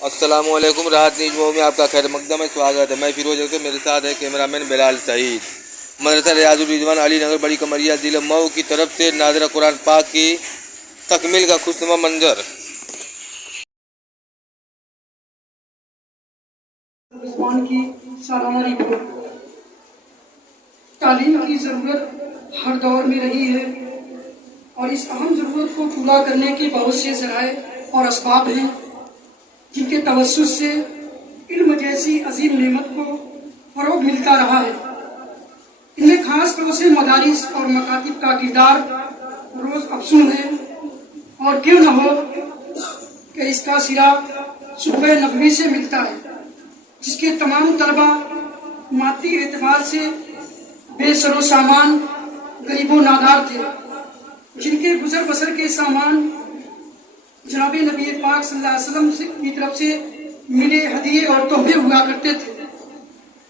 अस्सलाम वालेकुम। राहत न्यूज़ में आपका खैर मकदम है, स्वागत है। मैं फिरोज अख्तर, मेरे साथ है कैमरामैन बिलाल सईद। मदरसा रियाजुल रिजवान अली नगर बड़ी कमरिया जिला मऊ की तरफ से नाज़िरा कुरान पाक की तकमील का खुशनुमा मंजर। की सालाना रिपोर्ट। तालीम की ज़रूरत हर दौर में रही है और इस अहम ज़रूरत को पूरा करने के बहुत से ज़राए और असबाब हैं जिनके तवस्सुस से इल्म जैसी अजीम नेमत को फ़रोग़ मिलता रहा है। इनमें खास तौर से मदारिस और मकातिब का किरदार रोज़ अफसून है और क्यों न हो कि इसका सिरा सुबह नबवी से मिलता है, जिसके तमाम तलबा मादी एतबार से बेसरो सामान गरीबो नादार थे, जिनके गुजर बसर के सामान जनाब नबी पाक सल्लल्लाहु अलैहि वसल्लम की तरफ से मिले हदिये और तोहफे हुआ करते थे,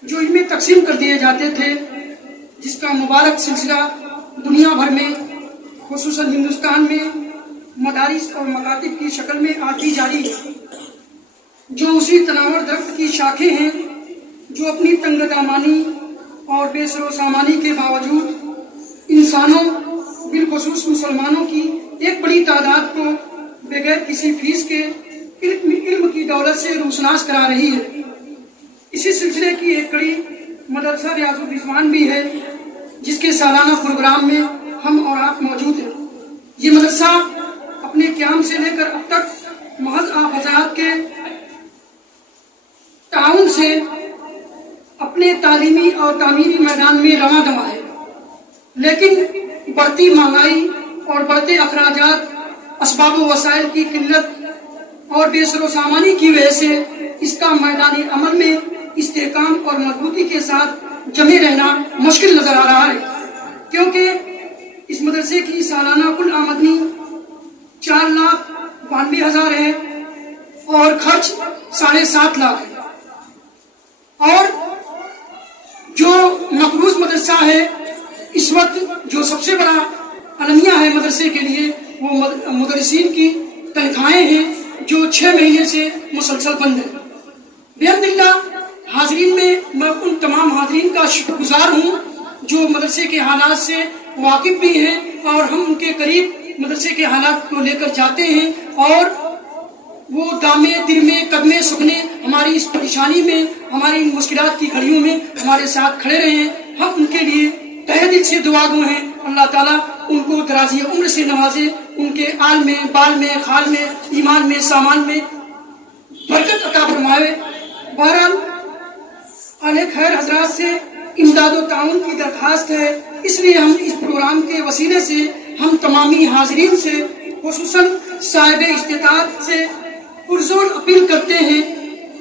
जो इनमें तकसीम कर दिए जाते थे, जिसका मुबारक सिलसिला दुनिया भर में खुसूसन हिंदुस्तान में मदारिस और मकातिब की शक्ल में आज भी जारी है, जो उसी तनावर दरख्त की शाखें हैं जो अपनी तंगदामानी और बेसरो सामानी के बावजूद इंसानों बिलखुसूस मुसलमानों की एक बड़ी तादाद को बगैर किसी फीस के इल्म की दौलत से रोशनास करा रही है। इसी सिलसिले की एक कड़ी मदरसा रियाजुल रिजवान भी है, जिसके सालाना प्रोग्राम में हम और आप मौजूद हैं। ये मदरसा अपने क़याम से लेकर अब तक महज आप हज़रात के ताउन से अपने तालीमी और तामीरी मैदान में रवां दवा है, लेकिन बढ़ती महंगाई और बढ़ते अखराजात, असबाब व वसाइल की किल्लत और बेसरो सामानी की वजह से इसका मैदानी अमल में इस्तेकाम और मजबूती के साथ जमे रहना मुश्किल नजर आ रहा है, क्योंकि इस मदरसे की सालाना कुल आमदनी 4,92,000 है और खर्च 7.5 लाख है। और जो मकरूज मदरसा है इस वक्त जो सबसे बड़ा अलमिया है मदरसे के लिए, वो मुदर्रिसीन की तनख्वाहें हैं जो 6 महीने से मुसलसल बंद है। बेहमदुलिल्लाह हाजरीन में मैं उन तमाम हाजरीन का शुक्रगुजार हूँ जो मदरसे के हालात से वाकिफ भी हैं और हम उनके करीब मदरसे के हालात को लेकर जाते हैं और वो दामे दिरमे कदमे सुखने हमारी इस परेशानी में, हमारी इन मुश्किलात की घड़ियों में हमारे साथ खड़े रहे हैं। हम उनके लिए तहे दिल से दुआगो हैं, अल्लाह ताला उनको दराजी उम्र से नवाजे, उनके आल में, बाल में, खाल में, ईमान में, सामान में बरकत अता फरमाए। बहरहाल आले खैर हजरात से इमदाद व ताउन की दरख्वास्त है, इसलिए हम इस प्रोग्राम के वसीले से हम तमामी हाजरीन से खुसूसन साहिब इस्तिताअत से पुरजोर अपील करते हैं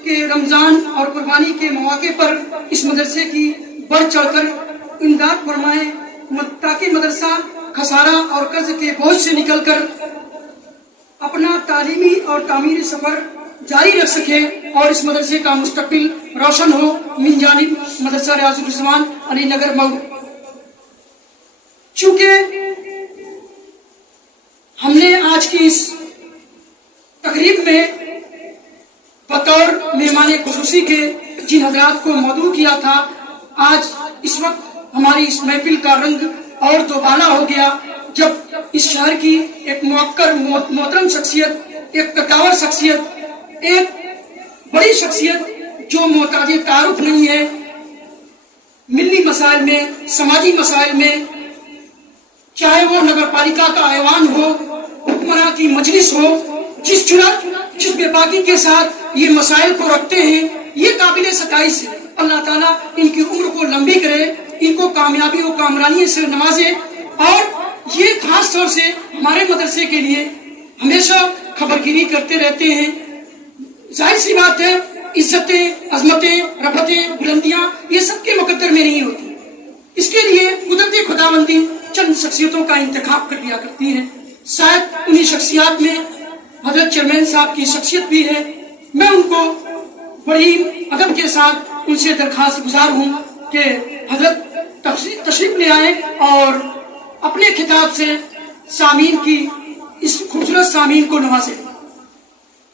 कि रमज़ान और कुर्बानी के मौके पर इस मदरसे की बढ़ चढ़कर इमदाद फरमाएं, ताकि मदरसा खसारा और कर्ज के बोझ से निकलकर अपना तालीमी और तामीरी सफर जारी रख सके और इस मदरसे का मुस्तकबिल रोशन हो। मिन जानिब मदरसा रियाजुल रिजवान अली नगर मऊ। चूंकि हमने आज की इस तकरीब में बतौर मेहमान खुसूसी के जिन हजरात को मदऊ किया था, आज इस वक्त हमारी इस महफिल का रंग और दोबाला हो गया, जब इस शहर की एक मुअक्कर मोहतरम शख्सियत, एक कद्दावर शख्सियत, एक बड़ी शख्सियत जो मोहताज तारुफ नहीं है, मिल्ली मसाइल में, समाजी मसाइल में, चाहे वो नगर पालिका का ऐवान हो, हुक्मरान की मजलिस हो, जिस जुर्रत जिस बेबाकी के साथ ये मसाइल को रखते हैं, ये काबिल सताइश है। अल्लाह ताला इनकी उम्र को लंबी करे, इनको कामयाबी और कामरानी से नवाजे और ये खास तौर से हमारे मदरसे के लिए हमेशा खबरगिरी करते रहते हैं। जाहिर सी बात है, इज्जतें, अजमतें, रफतें, बुलंदियां ये सबके मुकद्दर में नहीं होती। इसके लिए कुदरती खुदाबंदी चंद शख्सियतों का इंतखाब कर दिया करती है। शायद उन्हीं शख्सियात में हजरत चेयरमैन साहब की शख्सियत भी है। मैं उनको बड़ी अदब के साथ उनसे दरखास्त गुजार हूँ कि हजरत तशरीफ ले आए और अपने खिताब से सामीन की इस खूबसूरत सामीन को नवाजे।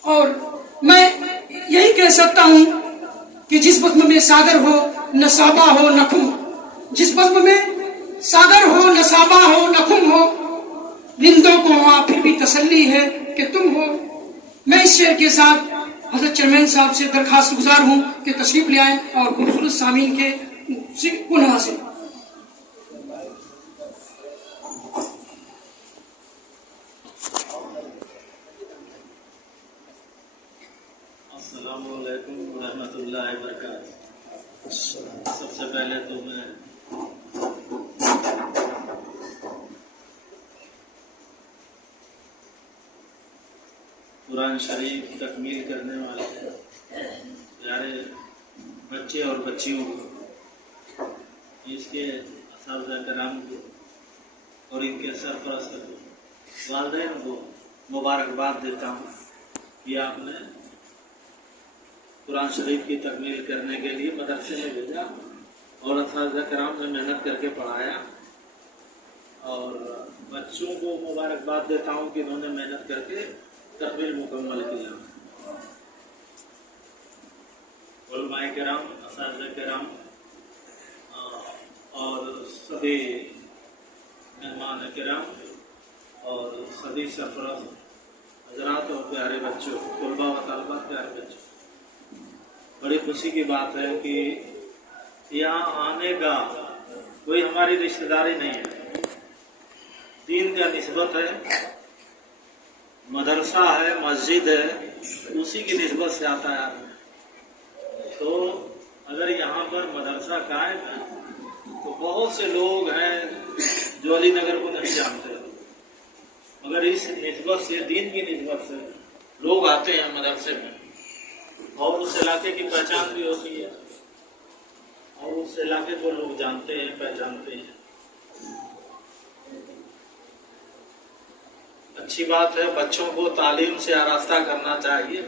और मैं यही कह सकता हूँ कि जिस बज़्म में सागर हो न साबा हो न खुम, जिस बज़्म में सागर हो न साबा हो न खुम हो, रिंदों को वहाँ फिर भी तसल्ली है कि तुम हो। मैं इस शेर के साथ हजरत चेयरमैन साहब से दरखास्त गुजार हूँ कि तशरीफ ले आएं और खूबसूरत सामीन के पुनः हासिल। अस्सलामु अलैकुम रहमतुल्लाहि व बरकातहू। सबसे पहले तो मैं कुरान शरीफ तकमील करने वाले प्यारे बच्चे और बच्चियों को, इसके असातिज़ा कराम को और इनके सरपरस्त को, वालिदैन को मुबारकबाद देता हूँ कि आपने कुरान शरीफ की तकमील करने के लिए मदरसे में भेजा और असातिज़ा कराम ने मेहनत करके पढ़ाया। और बच्चों को मुबारकबाद देता हूँ कि इन्होंने मेहनत करके तकमील मुकम्मल किया। उलमाए किराम, असातिज़ा किराम और सभी मेहमान किराम और सभी सरपरस्त हजरात और प्यारे बच्चों, तलबा व तलबा, प्यारे बच्चों, बड़ी खुशी की बात है कि यहाँ आने का कोई हमारी रिश्तेदारी नहीं है, दीन का निस्बत है, मदरसा है, मस्जिद है, उसी की निस्बत से आता है। तो अगर यहाँ पर मदरसा कायम है तो बहुत से लोग हैं जो अली नगर को नहीं जानते, मगर इस निस्बत से, दीन की निस्बत से लोग आते हैं मदरसे में और उस इलाके की पहचान भी होती है और उस इलाके को लोग जानते हैं, पहचानते हैं। अच्छी बात है, बच्चों को तालीम से आरास्ता करना चाहिए,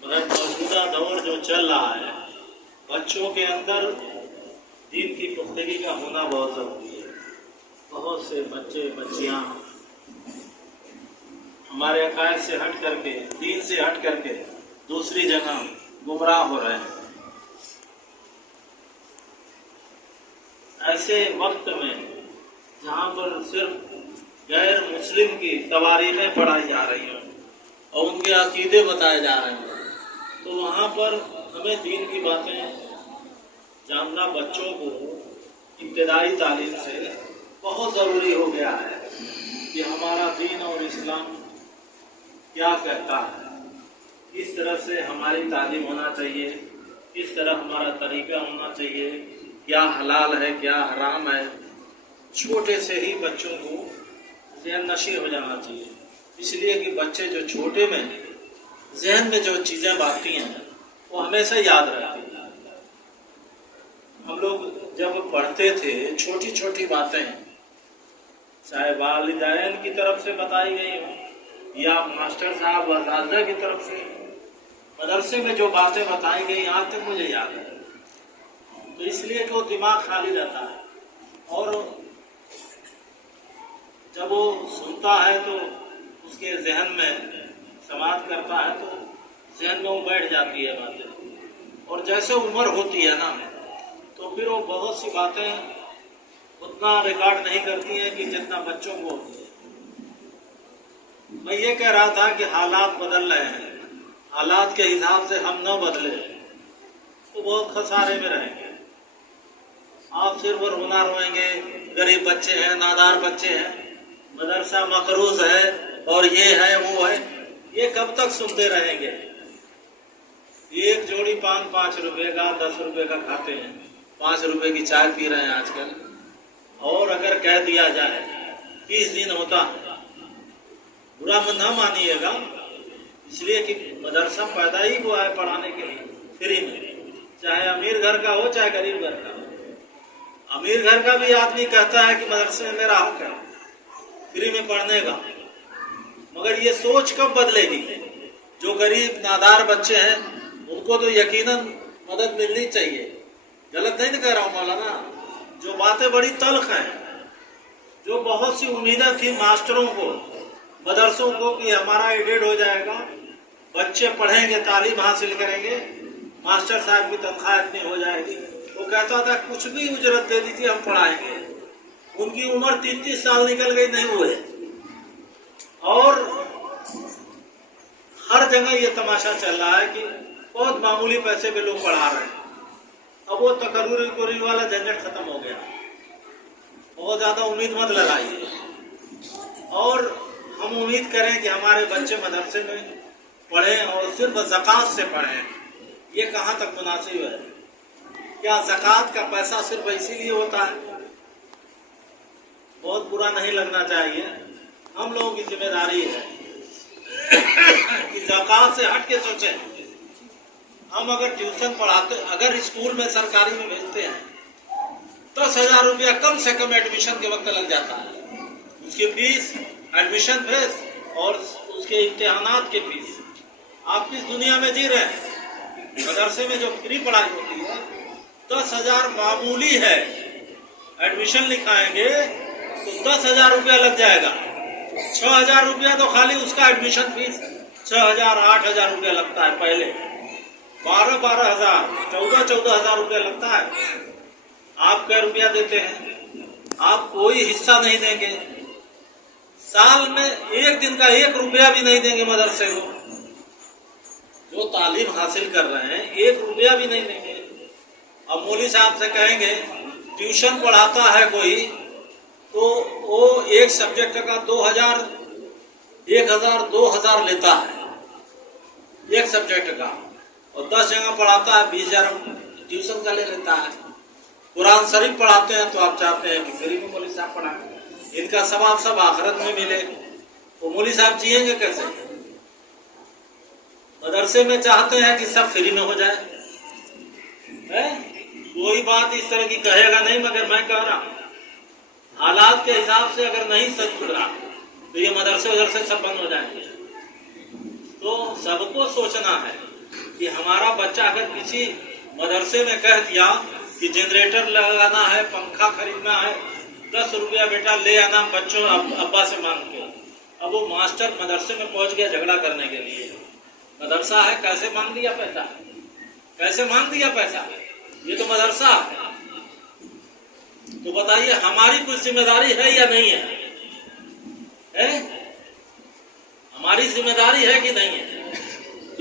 मगर मौजूदा दौर जो चल रहा है, बच्चों के अंदर दीन की पुख्तगी का होना बहुत जरूरी है। बहुत से बच्चे बच्चियां हमारे अकायद से हट करके, दीन से हट करके दूसरी जगह गुमराह हो रहे हैं। ऐसे वक्त में जहाँ पर सिर्फ गैर मुस्लिम की तवारीखें पढ़ाई जा रही हैं और उनके अकीदे बताए जा रहे हैं, तो वहाँ पर हमें दीन की बातें जानना बच्चों को इब्तदाई तालीम से बहुत ज़रूरी हो गया है कि हमारा दीन और इस्लाम क्या कहता है, किस तरह से हमारी तालीम होना चाहिए, किस तरह हमारा तरीका होना चाहिए, क्या हलाल है, क्या हराम है। छोटे से ही बच्चों को ज़हन नशी हो जाना चाहिए, इसलिए कि बच्चे जो छोटे में ज़हन में जो चीज़ें बाती हैं वो हमेशा याद रहती हैं। हम लोग जब पढ़ते थे, छोटी छोटी बातें चाहे वालिदैन की तरफ से बताई गई हो या मास्टर साहब असातिज़ा की तरफ से, मदरसे में जो बातें बताई गई आज तक मुझे याद है। तो इसलिए कि वो दिमाग खाली रहता है और जब वो सुनता है तो उसके जहन में समाप्त करता है तो जहन में वो बैठ जाती है बातें। और जैसे उम्र होती है ना, तो फिर वो बहुत सी बातें उतना रिकॉर्ड नहीं करती हैं कि जितना बच्चों को होती है। मैं ये कह रहा था कि हालात बदल रहे हैं, हालात के हिसाब से हम न बदले तो बहुत खसारे में रहेंगे। आप सिर्फ रोना रोएंगे, गरीब बच्चे हैं, नादार बच्चे हैं, मदरसा मकरूज है और ये है वो है, ये कब तक सुनते रहेंगे। एक जोड़ी पान 5 रुपए का, 10 रुपए का खाते हैं, 5 रुपए की चाय पी रहे हैं आजकल। और अगर कह दिया जाए 30 दिन होता, बुरा मन न मानिएगा, इसलिए कि मदरसा पैदा ही हुआ है पढ़ाने के लिए फ्री में, चाहे अमीर घर का हो चाहे गरीब घर का हो। अमीर घर का भी आदमी कहता है कि मदरसे में मेरा हक है फ्री में पढ़ने का, मगर ये सोच कब बदलेगी। जो गरीब नादार बच्चे हैं उनको तो यकीनन मदद मिलनी चाहिए, गलत नहीं कह रहा हूँ मौलाना। जो बातें बड़ी तल्ख हैं, जो बहुत सी उम्मीदें थी मास्टरों को, मदरसों को कि हमारा एडेड हो जाएगा, बच्चे पढ़ेंगे, तालीम हासिल करेंगे, मास्टर साहब की तनख्वाह इतनी हो जाएगी। वो कहता था कुछ भी उजरत दे दीजिए हम पढ़ाएंगे। उनकी उम्र 33 साल निकल गई, नहीं हुए। और हर जगह ये तमाशा चल रहा है कि बहुत मामूली पैसे पे लोग पढ़ा रहे हैं। अब वो तकर्रुरी वाला झंझट खत्म हो गया। बहुत ज्यादा उम्मीद मत लगाइए, और हम उम्मीद करें कि हमारे बच्चे मदरसे में पढ़ें और सिर्फ ज़कात से पढ़ें। ये कहाँ तक मुनासिब है? क्या ज़कात का पैसा सिर्फ इसीलिए होता है? बहुत बुरा नहीं लगना चाहिए। हम लोगों की जिम्मेदारी है कि ज़कात से हट के सोचें। हम अगर ट्यूशन पढ़ाते, अगर स्कूल में सरकारी में भेजते हैं, 10,000 रुपया कम से कम एडमिशन के वक्त लग जाता है। उसकी फीस, एडमिशन फीस और उसके इम्तिहानात की फीस। आप किस दुनिया में जी रहे हैं? मदरसे में जो फ्री पढ़ाई होती है 10,000 मामूली है। एडमिशन लिखाएंगे तो 10,000 रुपया लग जाएगा। 6,000 रुपया तो खाली उसका एडमिशन फीस 6,000 8,000 रुपया लगता है। पहले 12,000 14,000 रुपया लगता है। आप क्या रुपया देते हैं? आप कोई हिस्सा नहीं देंगे। साल में एक दिन का 1 रुपया भी नहीं देंगे मदरसे को। जो तालीम हासिल कर रहे हैं 1 रुपया भी नहीं देंगे। अब मौलवी साहब से कहेंगे ट्यूशन पढ़ाता है कोई, तो वो एक सब्जेक्ट का 2,000 1,000 2,000 लेता है एक सब्जेक्ट का, और 10 जगह पढ़ाता है 20,000 ट्यूशन का ले लेता है। कुरान शरीफ पढ़ाते हैं तो आप चाहते हैं कि फ्री में मौलवी साहब पढ़ाएं, इनका सवाब सब आखिरत में मिले। तो मौलवी साहब जिएंगे कैसे? मदरसे में चाहते हैं कि सब फ्री में हो जाए। कोई बात इस तरह की कहेगा नहीं, मगर मैं कह रहा हूं हालात के हिसाब से अगर नहीं सच सुधरा तो ये मदरसे उधरसे सब बंद हो जाएंगे। तो सबको सोचना है कि हमारा बच्चा अगर किसी मदरसे में कह दिया कि जनरेटर लगाना है, पंखा खरीदना है, 10 रुपया बेटा ले आना बच्चों अब्बा से मांग के। अब वो मास्टर मदरसे में पहुंच गया झगड़ा करने के लिए। मदरसा है, कैसे मांग दिया पैसा? कैसे मांग दिया पैसा? ये तो मदरसा है। तो बताइए हमारी कुछ जिम्मेदारी है या नहीं है? हमारी जिम्मेदारी है कि नहीं है?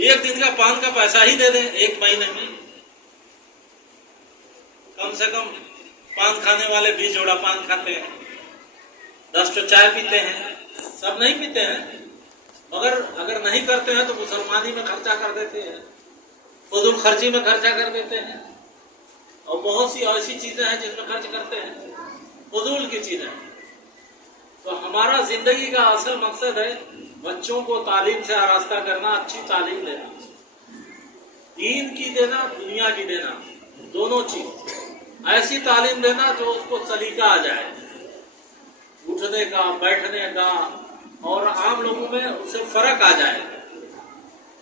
एक दिन का पान का पैसा ही दे दें एक महीने में। कम से कम पान खाने वाले 20 जोड़ा पान खाते हैं, 10 तो चाय पीते हैं। सब नहीं पीते हैं, मगर अगर नहीं करते हैं तो मुसलमानी में खर्चा कर देते हैं, फजूल खर्ची में खर्चा कर देते हैं। और बहुत सी ऐसी चीजें हैं जिसमें खर्च करते हैं, फजूल की चीजें। तो हमारा जिंदगी का असल मकसद है बच्चों को तालीम से आरास्ता करना, अच्छी तालीम देना, दीन की देना, दुनिया की देना, दोनों चीज। ऐसी तालीम देना जो उसको सलीका आ जाए, उठने का, बैठने का, और आम लोगों में उससे फर्क आ जाए,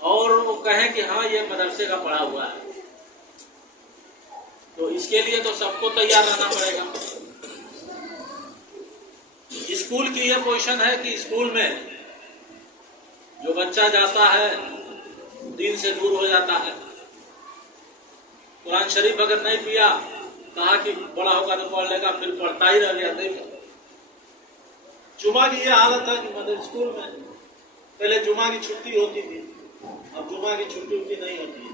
और वो कहें कि हाँ ये मदरसे का पढ़ा हुआ है। तो इसके लिए तो सबको तैयार रहना पड़ेगा। स्कूल की यह पोजीशन है कि स्कूल में जो बच्चा जाता है दीन से दूर हो जाता है। कुरान शरीफ अगर नहीं पिया, कहा कि बड़ा होगा तो पढ़ लेगा, फिर पढ़ता ही रह गया। देखो जुमा की ये हालत है कि मदर स्कूल में पहले जुमा की छुट्टी होती थी, अब जुमा की छुट्टी नहीं होती है।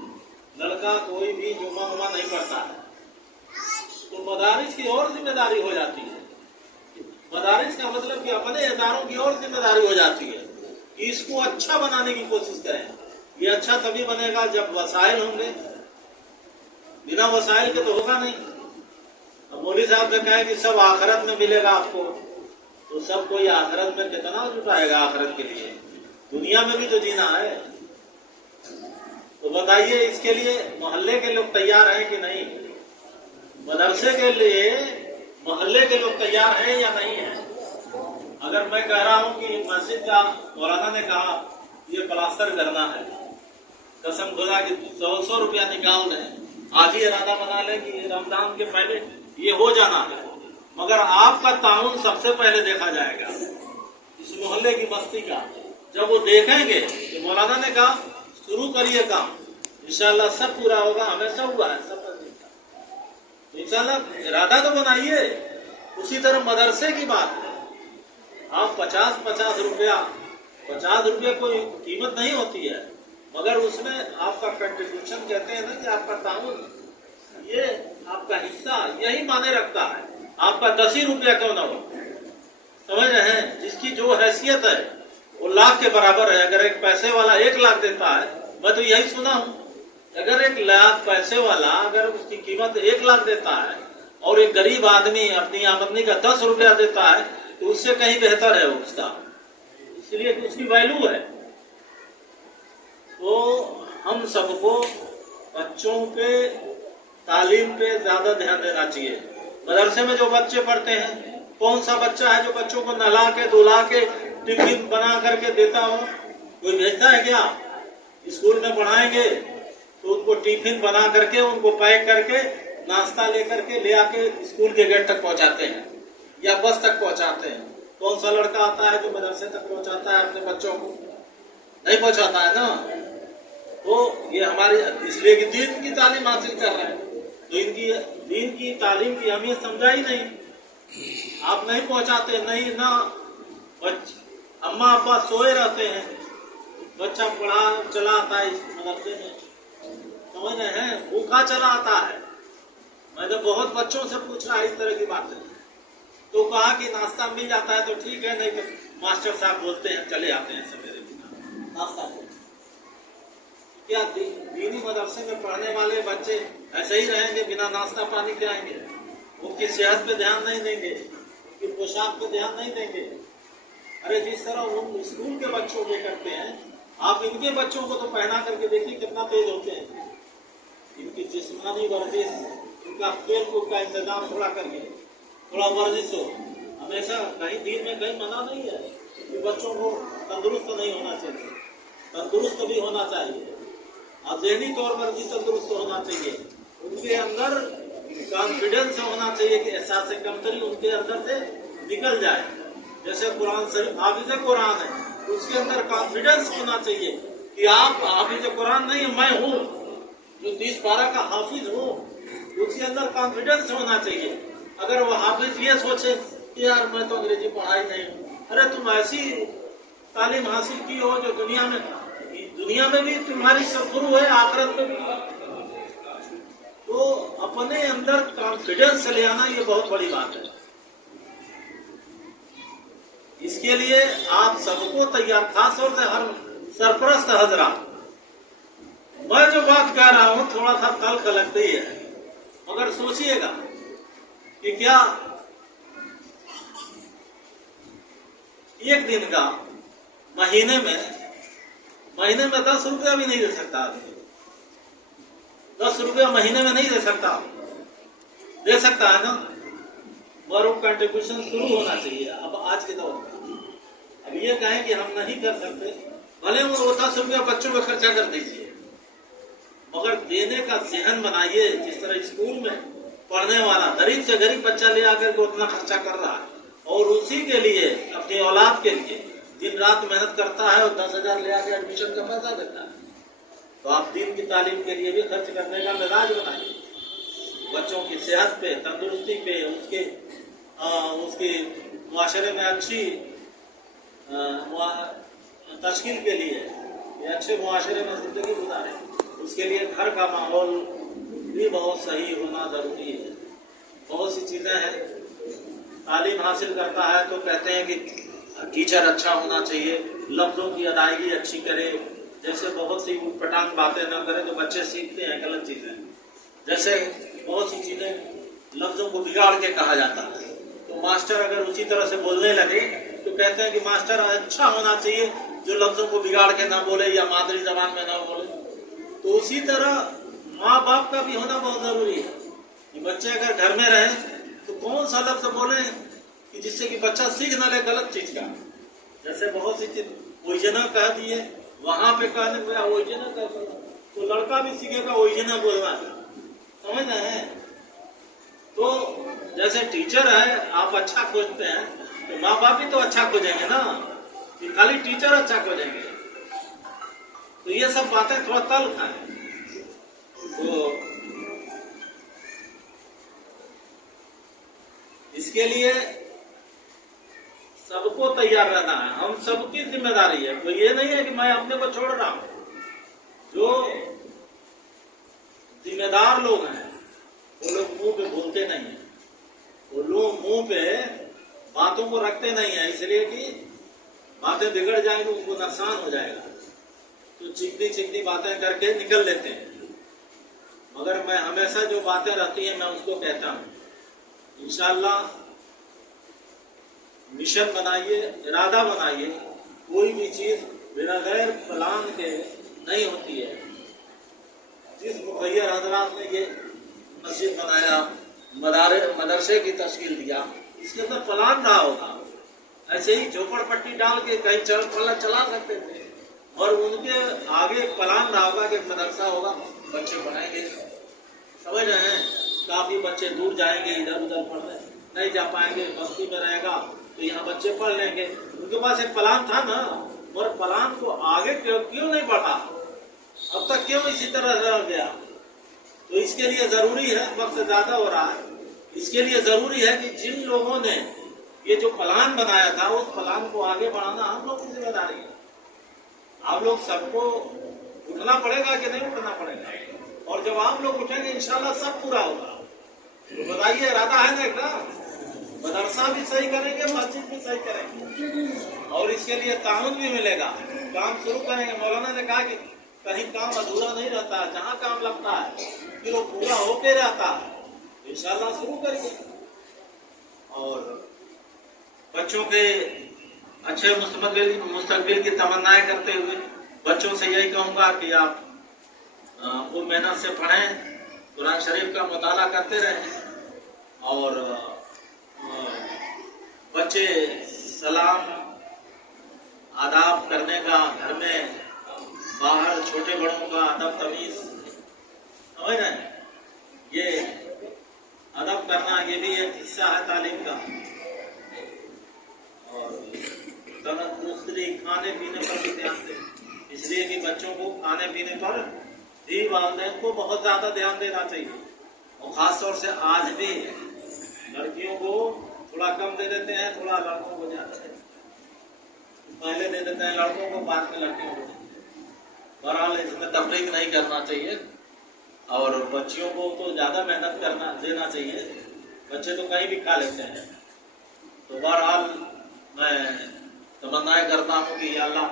लड़का कोई भी जुमा उमा नहीं पढ़ता है। तो मदारिस की और जिम्मेदारी हो जाती है। मदारिस का मतलब कि अपने इदारों की और जिम्मेदारी हो जाती है कि इसको अच्छा बनाने की कोशिश करें। ये अच्छा तभी बनेगा जब वसाइल होंगे, बिना वसाइल के तो होगा नहीं। अब मौलवी साहब ने कहा कि सब आखिरत में मिलेगा आपको, तो सब कोई आखिरत में कितना जुटाएगा आखिरत के लिए? दुनिया में भी तो जीना है। तो बताइए इसके लिए मोहल्ले के लोग तैयार हैं कि नहीं? मदरसे के लिए मोहल्ले के लोग तैयार हैं या नहीं है? अगर मैं कह रहा हूं कि मस्जिद का मौलाना ने कहा ये प्लास्टर करना है, कसम खुदा कि 100 रुपया निकाल दें, आज ही इरादा बना लें कि रमजान के पहले ये हो जाना है, मगर आपका ताउन सबसे पहले देखा जाएगा इस मोहल्ले की बस्ती का। जब वो देखेंगे कि मौलाना ने कहा शुरू करिए काम, इंशाल्लाह सब पूरा होगा। हमेशा हुआ है सब। तो इंशाल्लाह इरादा तो बनाइए। उसी तरह मदरसे की बात है, आप 50-50 रुपया, 50 रुपये कोई कीमत नहीं होती है, मगर उसमें आपका कंट्रीब्यूशन कहते हैं ना कि आपका ताउन, ये आपका हिस्सा यही माने रखता है। आपका 10 ही रुपया क्यों ना हो, समझ रहे हैं, जिसकी जो हैसियत है वो लाख के बराबर है। अगर एक पैसे वाला 1 लाख देता है, मैं तो यही सुना हूँ, अगर 1 लाख पैसे वाला अगर उसकी कीमत 1 लाख देता है और एक गरीब आदमी अपनी आमदनी का 10 रुपया देता है, तो उससे कहीं बेहतर है उसका, इसलिए कि उसकी वैल्यू है। तो हम सबको बच्चों पे तालीम पे ज्यादा ध्यान देना चाहिए। मदरसे में जो बच्चे पढ़ते हैं, कौन सा बच्चा है जो बच्चों को नहला के धुला के टिफिन बना करके देता हो? कोई भेजता है क्या? स्कूल में पढ़ाएंगे तो उनको टिफिन बना करके, उनको पैक करके, नाश्ता लेकर के ले आके स्कूल के गेट तक पहुंचाते हैं या बस तक पहुंचाते हैं। कौन सा लड़का आता है जो मदरसे तक पहुंचाता है अपने बच्चों को? नहीं पहुंचाता है ना। तो ये हमारी, इसलिए कि दीन की तालीम हासिल कर रहे हैं, तो इनकी दीन की तालीम की अहमियत समझा ही नहीं। आप नहीं पहुंचाते, नहीं ना, अम्मा अब्बा सोए रहते हैं, बच्चा पढ़ा चला आता है इस मदरसे में, समझ रहे हैं, भूखा चला आता है। मैंने बहुत बच्चों से पूछा इस तरह की बातें, तो कहा कि नाश्ता मिल जाता है तो ठीक है, नहीं तो मास्टर साहब बोलते हैं चले आते हैं सवेरे बिना नाश्ता। क्या दीनी मदरसे में पढ़ने वाले बच्चे ऐसे ही रहेंगे, बिना नाश्ता पानी के आएंगे? उनकी सेहत पे ध्यान नहीं देंगे, उनकी पोशाक पे ध्यान नहीं देंगे। अरे जिस तरह उन स्कूल के बच्चों के करते हैं, आप इनके बच्चों को तो पहना करके देखिए कितना तेज होते हैं। इनकी जिस्मानी वर्जिश, इनका खेल कूद का इंतजाम थोड़ा करिए, थोड़ा वर्जिश हो। हमेशा कहीं दीन में कहीं मना नहीं है कि बच्चों को तंदुरुस्त नहीं होना चाहिए, तंदुरुस्त भी होना चाहिए, और ज़हनी तौर पर भी तंदुरुस्त होना चाहिए। उनके अंदर कॉन्फिडेंस होना चाहिए कि एहसास कमतरी उनके अंदर से निकल जाए। जैसे कुरान शरीफ हाफिज कुरान है, उसके अंदर कॉन्फिडेंस होना चाहिए कि आप हाफिज कुरान नहीं, मैं हूँ जो 30 पारा का हाफिज हूँ, उसके अंदर कॉन्फिडेंस होना चाहिए। अगर वो हाफिज ये सोचे कि यार मैं तो अंग्रेजी पढ़ाई नहीं हूँ, अरे तुम ऐसी तालीम हासिल की हो जो दुनिया में भी तुम्हारी सफर है, आखिरत में भी। तो अपने अंदर कॉन्फिडेंस ले आना ये बहुत बड़ी बात है। इसके लिए आप सबको तैयार, खास तौर से हर सरपरस्त हजरा, मैं जो बात कह रहा हूं थोड़ा सा तल्ख लगती है, मगर सोचिएगा कि क्या एक दिन का महीने में 10 रुपया भी नहीं दे सकता आदमी। 10 रुपया महीने में नहीं दे सकता, दे सकता है ना, और वो कंट्रीब्यूशन शुरू होना चाहिए। अब आज के दौर में अब ये कहें कि हम नहीं कर सकते, भले वो 10 रुपया बच्चों में खर्चा कर दीजिए, मगर देने का जहन बनाइए। जिस तरह स्कूल में पढ़ने वाला गरीब से गरीब बच्चा ले आकर के उतना खर्चा कर रहा है, और उसी के लिए अपनी औलाद के लिए दिन रात मेहनत करता है और 10,000 ले आकर एडमिशन का पैसा देता है, तो आप दीन की तालीम के लिए भी खर्च करने का मिजाज बनाइए। बच्चों की सेहत पे, तंदुरुस्ती पे, उसके मुआशरे में अच्छी तश्कील के लिए, अच्छे मुआशरे में जिंदगी गुजारे, उसके लिए घर का माहौल भी बहुत सही होना जरूरी है। बहुत सी चीजें हैं, तालीम हासिल करता है तो कहते हैं कि टीचर अच्छा होना चाहिए, लफ्जों की अदायगी अच्छी करे, जैसे बहुत सी उटपटांग बातें न करे तो बच्चे सीखते हैं गलत चीजें। जैसे बहुत सी चीजें लफ्जों को बिगाड़ के कहा जाता है, तो मास्टर अगर उसी तरह से बोलने लगे तो कहते हैं कि मास्टर अच्छा होना चाहिए जो लफ्जों को बिगाड़ के ना बोले या मादरी जबान में ना बोले। तो उसी तरह माँ बाप का भी होना बहुत जरूरी है कि बच्चे अगर घर में रहे तो कौन सा लफ्ज बोले कि जिससे कि बच्चा सीख न ले गलत चीज का। जैसे बहुत सी चीज ओइजना कह दिए, वहां पे कहने को ओइजना कह दिया, तो लड़का भी सीखेगा ओइजना बोलना, समझ रहे हैं। तो जैसे टीचर है, आप अच्छा खोजते हैं तो माँ बाप भी तो अच्छा खोजेंगे ना, कि खाली टीचर अच्छा खोजेंगे। तो ये सब बातें थोड़ा तल्ख हैं। तो इसके लिए सबको तैयार रहना है, हम सबकी जिम्मेदारी है। कोई ये नहीं है कि मैं अपने को छोड़ रहा हूं। जो जिम्मेदार लोग हैं वो लोग मुंह पे बोलते नहीं है, वो लोग मुंह पे बातों को रखते नहीं है, इसलिए कि बातें बिगड़ जाएंगी, उनको नुकसान हो जाएगा, तो चिकनी चिकनी बातें करके निकल लेते हैं। मगर मैं हमेशा जो बातें रहती हैं मैं उसको कहता हूं, इंशाअल्लाह मिशन बनाइए, इरादा बनाइए, कोई भी चीज बिना गैर प्लान के नहीं होती है। जिस मुखैया हजरात ने ये मस्जिद बनाया, मदरसे की तश्कील दिया, इसके अंदर प्लान रहा होगा। ऐसे ही झोपड़पट्टी डाल के कहीं चला सकते थे, और उनके आगे प्लान रहा होगा कि मदरसा होगा, बच्चे पढ़ाएंगे। समझ रहे हैं, काफी बच्चे दूर जाएंगे, इधर उधर पढ़ने नहीं जा पाएंगे, बस्ती में रहेगा तो यहाँ बच्चे पढ़ लेंगे। उनके पास एक प्लान था ना, और प्लान को आगे क्यों नहीं बढ़ा, अब तक क्यों इसी तरह रह गया? तो इसके लिए जरूरी है, वक्त ज्यादा हो रहा है, इसके लिए जरूरी है कि जिन लोगों ने ये जो प्लान बनाया था उस प्लान को आगे बढ़ाना हम लोग की जिम्मेदारी है। आप लोग सबको उठना पड़ेगा कि नहीं उठना पड़ेगा? और जब आप लोग उठेंगे इंशाल्लाह सब पूरा होगा। तो बताइए, इरादा है ना? एकदम मदरसा भी सही करेंगे, मस्जिद भी सही करेंगे, और इसके लिए ताउन भी मिलेगा। काम शुरू करेंगे। मौलाना ने कहा कि कहीं काम अधूरा नहीं रहता, जहाँ काम लगता है फिर वो पूरा होके रहता है। इंशाल्लाह शुरू करेंगे। और बच्चों के अच्छे मुस्तकबिल की तमन्नाएं करते हुए बच्चों से यही कहूंगा कि आप खूब मेहनत से पढ़ें, कुरान शरीफ का मुताला करते रहें, और बच्चे सलाम आदाब करने का, घर में बाहर छोटे बड़ों का अदब तमीज, समझ रहे हैं, ये अदब करना ये भी एक हिस्सा है तालीम का। और दूसरी खाने पीने पर भी ध्यान दें, इसलिए कि बच्चों को खाने पीने पर भी वालिदैन को बहुत ज्यादा ध्यान देना चाहिए। और खास तौर से आज भी लड़कियों को थोड़ा कम दे देते हैं, थोड़ा लड़कों को ज्यादा देते हैं। पहले दे देते हैं लड़कों को, बाद में लड़कियों को देते हैं। बहरहाल इसमें तफरीक नहीं करना चाहिए, और बच्चियों को तो ज्यादा मेहनत करना देना चाहिए। बच्चे तो कहीं भी खा लेते हैं। तो बहरहाल मैं तमन्नाएं करता हूँ कि या अल्लाह,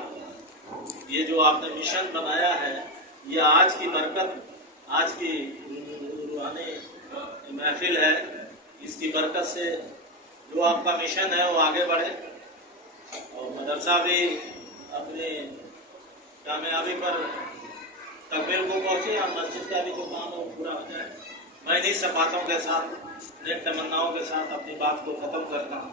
ये जो आपने मिशन बनाया है, ये आज की बरकत, आज की रूहानी महफिल है, इसकी बरकत से जो आपका मिशन है वो आगे बढ़े, और मदरसा भी अपनी कामयाबी पर तकमील को पहुंचे, और मस्जिद का भी जो काम है वो पूरा हो जाए। मैं इन्हीं सफातों के साथ, नेक तमन्नाओं के साथ अपनी बात को खत्म करता हूँ।